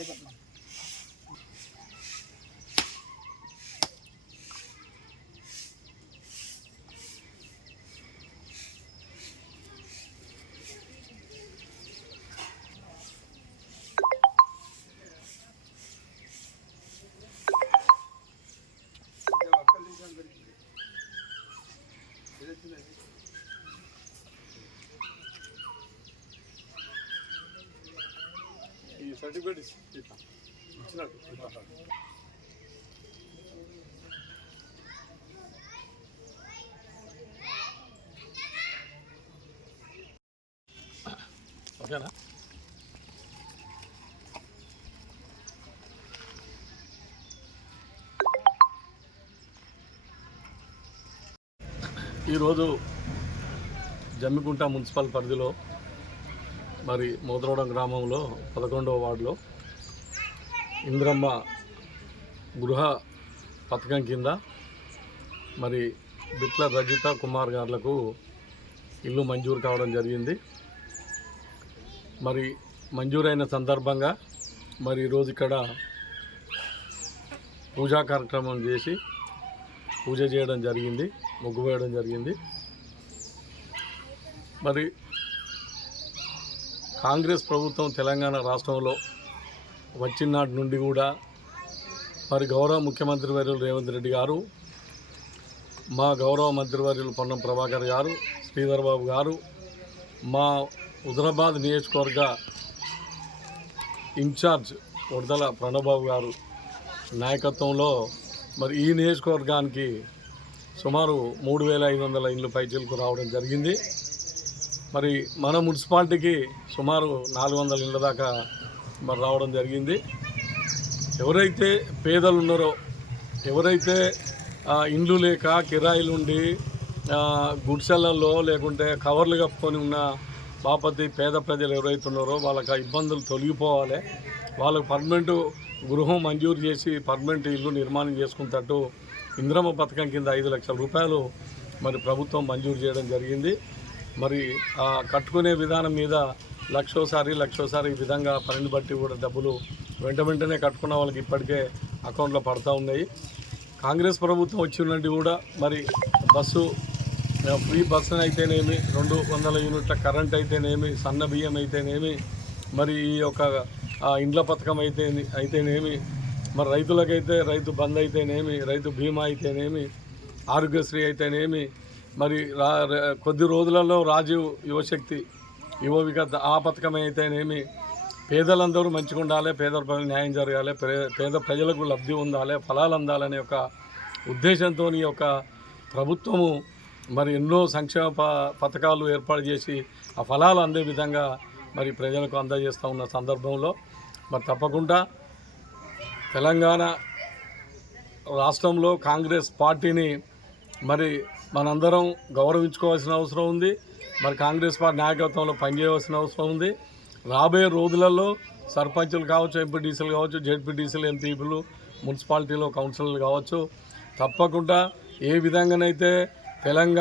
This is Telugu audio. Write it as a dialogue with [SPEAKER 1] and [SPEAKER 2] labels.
[SPEAKER 1] ఈ సర్టిఫికేట్ ఇచ్చినాడు ఓకేనా? ఈరోజు జమ్మికుంట మున్సిపల్ పరిధిలో మరి మోదరోడం గ్రామంలో పదకొండవ వార్డులో ఇంద్రమ్మ గృహ పథకం కింద మరి బిట్ల రజిత కుమార్ గారులకు ఇల్లు మంజూరు కావడం జరిగింది. మరి మంజూరైన సందర్భంగా మరి ఈరోజు ఇక్కడ పూజా కార్యక్రమం చేసి పూజ చేయడం జరిగింది ముగ్గు వేయడం జరిగింది. మరి కాంగ్రెస్ ప్రభుత్వం తెలంగాణ రాష్ట్రంలో వచ్చినాటి నుండి కూడా మరి గౌరవ ముఖ్యమంత్రి వర్యులు రేవంత్ రెడ్డి గారు మా గౌరవ మంత్రివర్యులు పొన్నం ప్రభాకర్ గారు శ్రీధర్ బాబు గారు మా హుదరాబాద్ నియోజకవర్గ ఇన్ఛార్జ్ ఉడదల ప్రణబాబు గారు నాయకత్వంలో మరి ఈ నియోజకవర్గానికి సుమారు మూడు వేల ఐదు వందల ఇండ్లు పైచీలకు రావడం జరిగింది. మరి మన మున్సిపాలిటీకి సుమారు నాలుగు వందల ఇళ్ళ దాకా మరి రావడం జరిగింది. ఎవరైతే పేదలు ఉన్నారో ఎవరైతే ఇండ్లు లేక కిరాయిలు ఉండి గుడిసెలలో లేకుంటే కవర్లు కప్పుకొని ఉన్న బాపతి పేద ప్రజలు ఎవరైతే ఉన్నారో వాళ్ళకి ఇబ్బందులు తొలగిపోవాలి. వాళ్ళకు పర్మనెంట్ గృహం మంజూరు చేసి పర్మనెంట్ ఇల్లు నిర్మాణం చేసుకున్నట్టు ఇంద్రమ్మ పథకం కింద ఐదు లక్షల రూపాయలు మరి ప్రభుత్వం మంజూరు చేయడం జరిగింది. మరి ఆ కట్టుకునే విధానం మీద లక్షోసారి లక్షోసారి ఈ విధంగా పనిని బట్టి కూడా డబ్బులు వెంట వెంటనే కట్టుకున్న వాళ్ళకి ఇప్పటికే అకౌంట్లో పడతా ఉన్నాయి. కాంగ్రెస్ ప్రభుత్వం వచ్చినట్టు కూడా మరి బస్సు ఫ్రీ బస్సు అయితేనేమి రెండు వందల యూనిట్ల కరెంట్ అయితేనేమి సన్న బియ్యం అయితేనేమి మరి ఈ యొక్క ఇండ్ల పథకం అయితే అయితేనేమి మరి రైతులకైతే రైతు బంద్ అయితేనేమి రైతు బీమా అయితేనేమి ఆరోగ్యశ్రీ అయితేనేమి మరి రా కొద్ది రోజులలో రాజీవ్ యువశక్తి యువ ఆ పథకం అయితేనేమి పేదలందరూ మంచిగా ఉండాలి పేద న్యాయం జరగాలి పే- పేద ప్రజలకు లబ్ధి ఉండాలి ఫలాలు అందాలనే ఒక ఉద్దేశంతో ఒక ప్రభుత్వము మరి ఎన్నో సంక్షేమ పథకాలు ఏర్పాటు చేసి ఆ ఫలాలు అందే విధంగా మరి ప్రజలకు అందజేస్తూ ఉన్న సందర్భంలో మరి తప్పకుండా తెలంగాణ రాష్ట్రంలో కాంగ్రెస్ పార్టీని మరి మనందరం గౌరవించుకోవాల్సిన అవసరం ఉంది. మరి కాంగ్రెస్ పార్టీ నాయకత్వంలో పనిచేయవలసిన అవసరం ఉంది. రాబోయే రోజులలో సర్పంచులు కావచ్చు ఎంపీటీసీలు కావచ్చు జెడ్పీటీసీలు ఎంపీపీలు మున్సిపాలిటీలో కౌన్సిలర్లు కావచ్చు తప్పకుండా ఏ విధంగానైతే తెలంగాణ